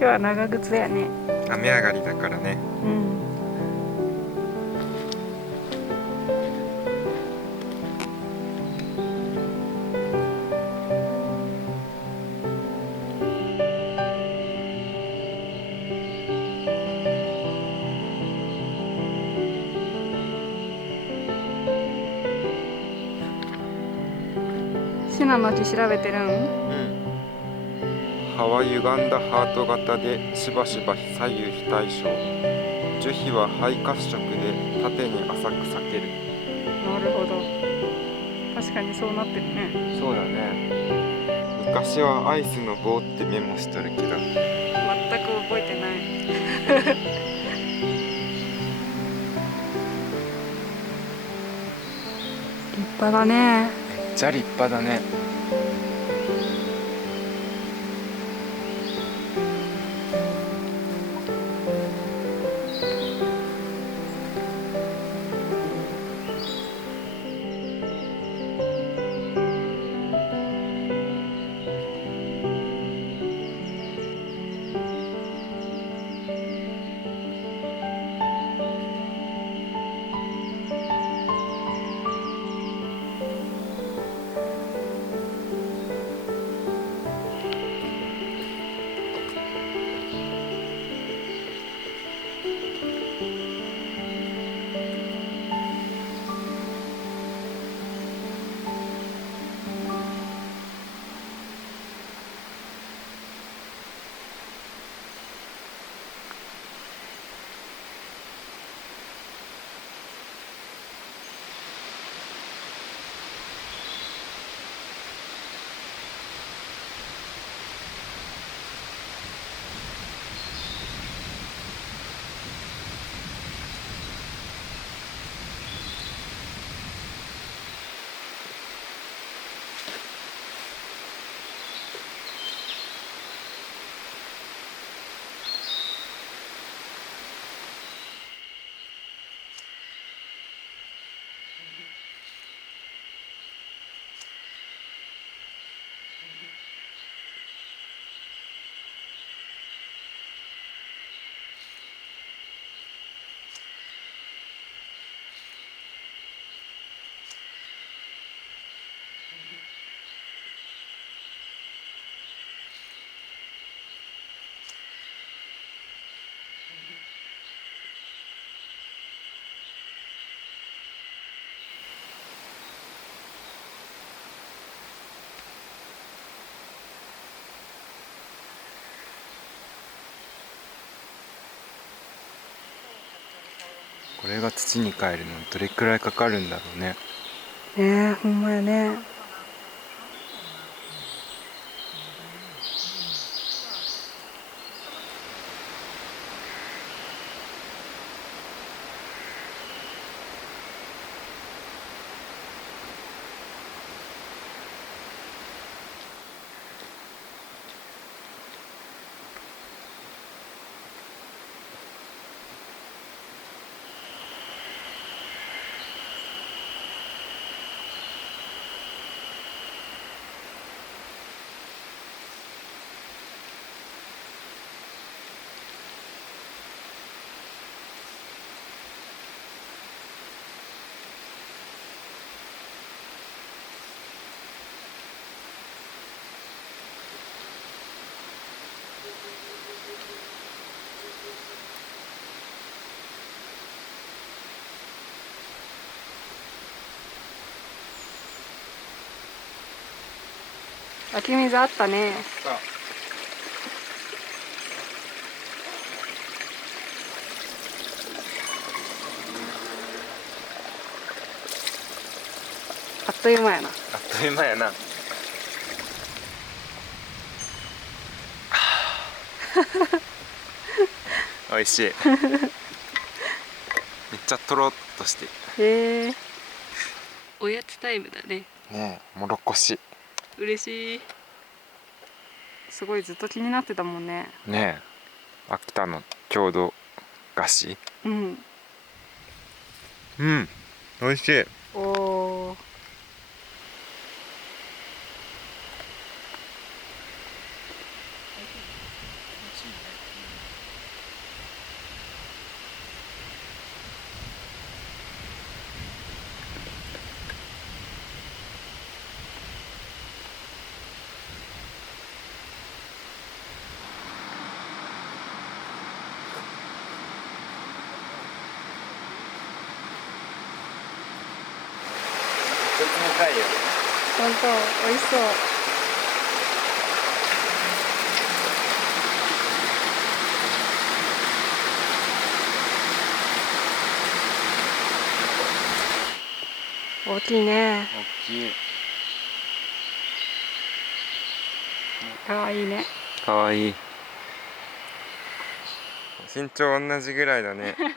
今日は長靴だよね。雨上がりだからね。うん。シナの字調べてるん？うん。葉は歪んだハート型でしばしば左右非対称。樹皮は肺褐色で縦に浅く裂ける。なるほど。確かにそうなってるね。そうだね。昔はアイスの棒ってメモしとるけど。全く覚えてない。立派だね。めっちゃ立派だね。これが土に帰るのどれくらいかかるんだろうね。ねえ、ほんまやね。湧き水あったね。あっという間やな。あっという間やな。美味しい。めっちゃとろっとして。へえ。おやつタイムだね。ねえ、もろこし。嬉しい。すごいずっと気になってたもんね。ねえ、秋田の郷土菓子。うん。うん、美味しい。おお。たいよ。本当美味しそう。大きいね。大きい。かわいいね。かわいい。身長同じぐらいだね。りん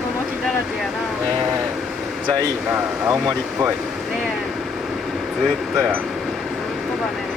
ご餅だらけやな。ねめっちゃいいな。青森っぽい。え。ずーっとや。そうだね。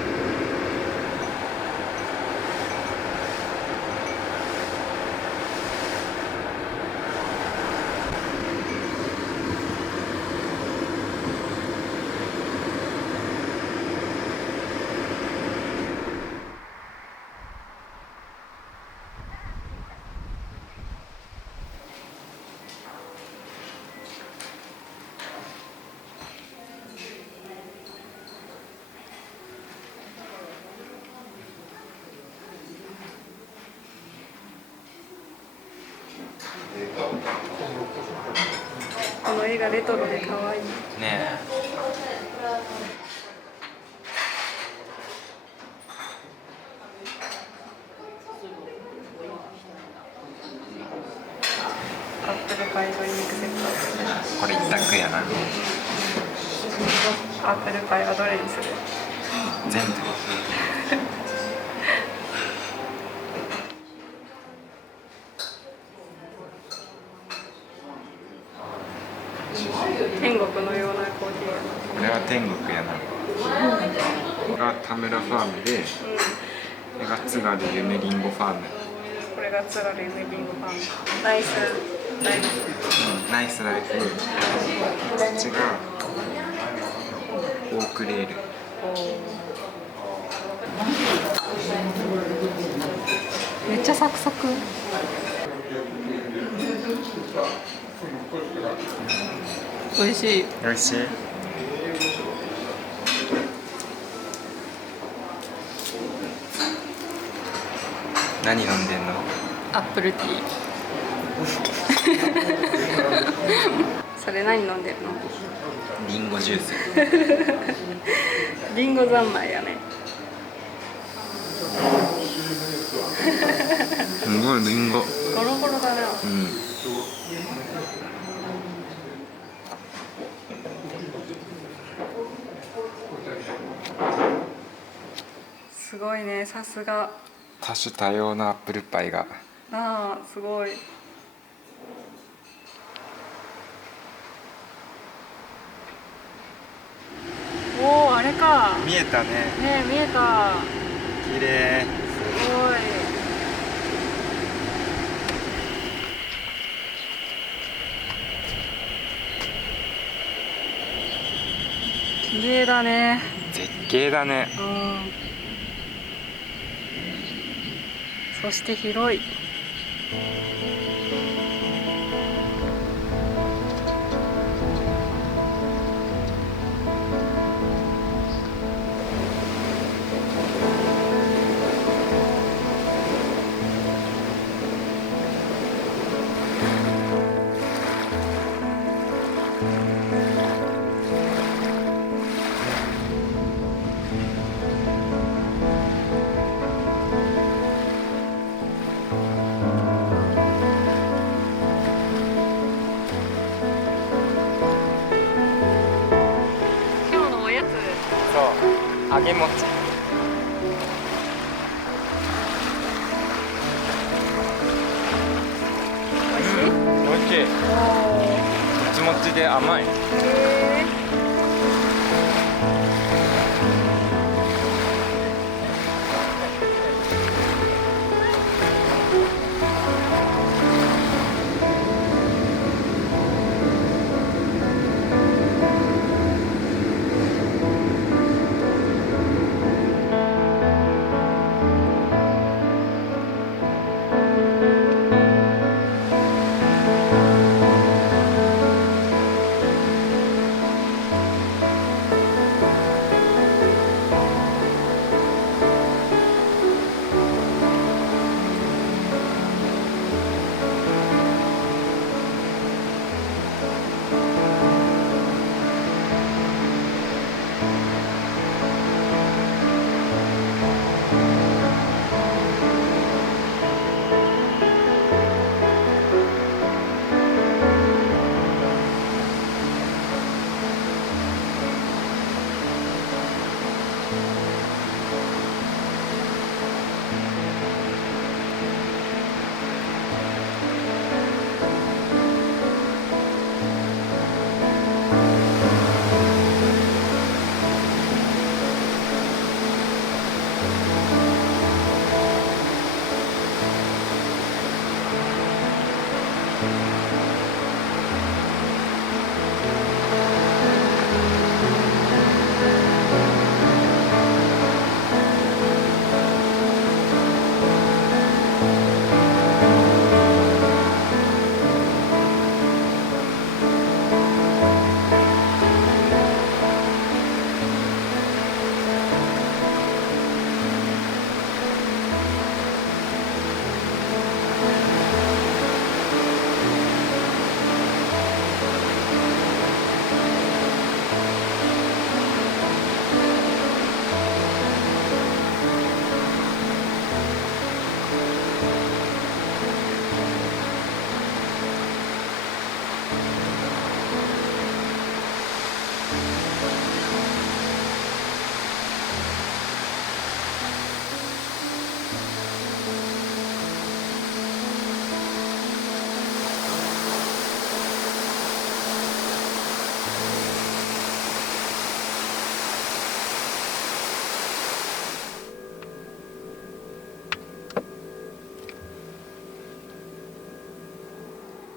この絵がレトロで可愛い。ねアップルパイドリンクセット。これ一択やな。アップルパイはどれにする？全部。天国のようなコーヒーやこれは天国やな。ここが田村ファームで、な。これが津軽夢りんごファーム。これが津軽夢リンゴファーム。ナイスナイス。ナイスライフ。こっちがオークレール。めっちゃサクサク。美味しい。美味しい。何飲んでんの？アップルティー。それ何飲んでるの？リンゴジュース。リンゴ三昧やね。すごいリンゴ。ゴロゴロだな。うん。すごいね、さすが。多種多様なアップルパイが。なあ、すごい。おお、あれか。見えたね。ねえ、見えた。綺麗。すごい。綺麗だね。絶景だね。うん。そして広い。今日のおやつ。そう。揚げ餅。美味しい？美味しい。もちもちで甘い。へえ。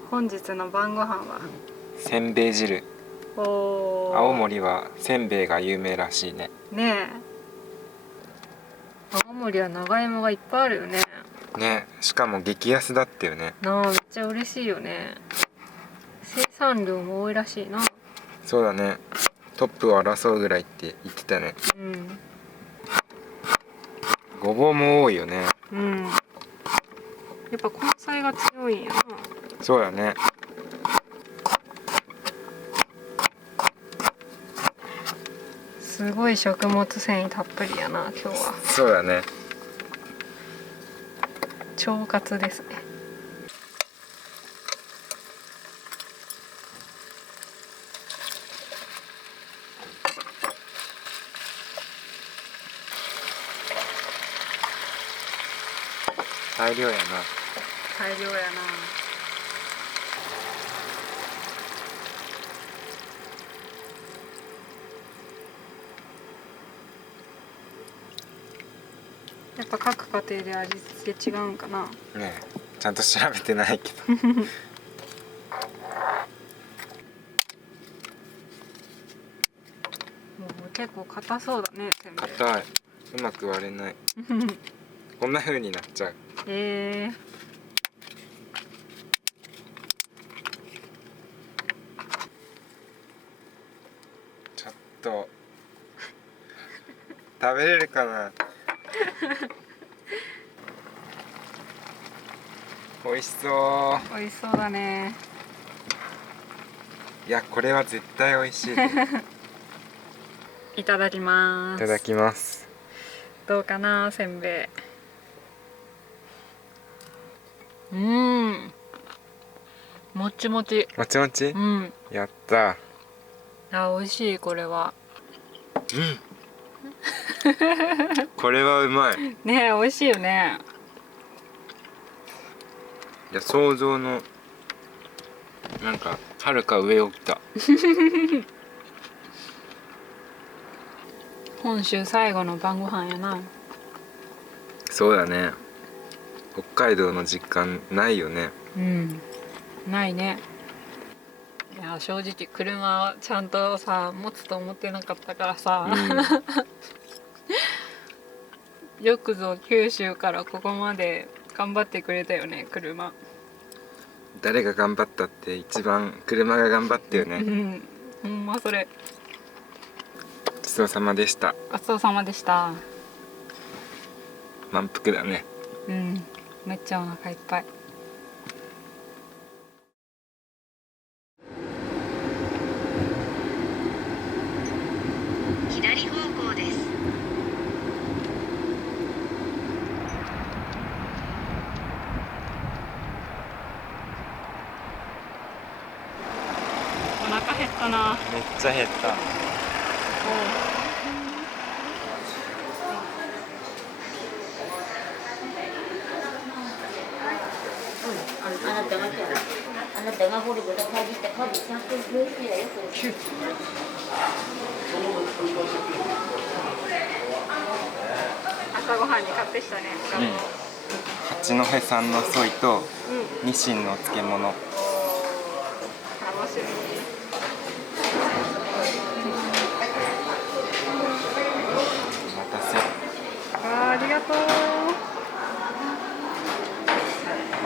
本日の晩ご飯はせんべい汁。おー青森はせんべいが有名らしいね。ねえ、青森は長芋がいっぱいあるよね。ね、しかも激安だったよね。なあ、めっちゃ嬉しいよね。生産量も多いらしいな。そうだね、トップを争うぐらいって言ってたね。うん、ごぼうも多いよね。うん、やっぱ根菜が強いんやな。そうだね。すごい食物繊維たっぷりやな今日は。そうだね。腸活ですね。大量やな。大量やな。やっぱ各家庭で味付け違うんかな。ねえ、ちゃんと調べてないけど。もう結構硬そうだね、せんべい。硬い。うまく割れない。こんな風になっちゃう。ちょっと食べれるかな。美味しそ美味しそうだね。う。いや、これは絶対美味しいで。いただきまいす。ただきます。どうかな、せんべい。もちもち。もちもち。うん。やった。あ、美味しいこれは。これはうまい。ねえ、美味しいよね。いや、想像のなんかはるか上を来た。本州最後の晩ご飯やな。そうだね。北海道の実感ないよね。うん。ないね。いや、正直車ちゃんとさ持つと思ってなかったからさ。よくぞ九州からここまで頑張ってくれたよね、車。誰が頑張ったって一番車が頑張ったよね。うん、ほんまそれ。ごちそうさまでした。ごちそうさまでした。満腹だね。うん、めっちゃお腹いっぱい。左方向です。お腹減ったな。めっちゃ減った。あなたが掘ること鍵って鍵ちゃんと用意してよ。朝ごはんに買ってきたね。八戸産のソイとニシンの漬物。楽しみ。お待たせ。ありがとう。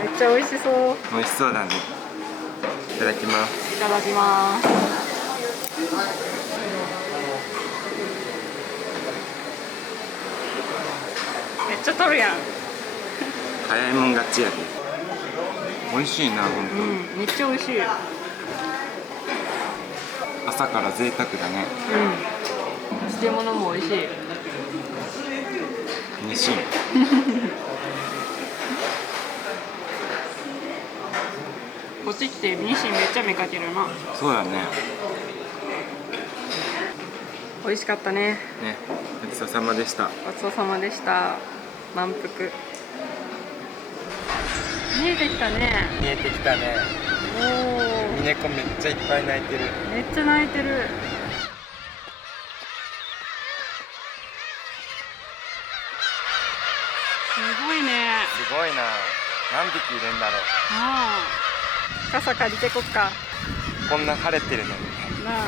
めっちゃ美味しそう。美味しそうだね。いただきます。いただきます。めっちゃ取るやん。早いもん勝ちやで。美味しいな、ほんと。めっちゃ美味しい。朝から贅沢だね。漬物も美味しい。ニシン。こっち来てニシンめっちゃ見かけるな。そうだね。美味しかったね。ね、ごちそうさまでした。ごちそうさまでした。満腹。見えてきたね。見えてきたね。おお。猫めっちゃいっぱい鳴いてる。めっちゃ泣いてる。すごいね。すごいな。何匹いるんだろう。ああ。傘借りてこっか。こんな晴れてるのにね。なあ。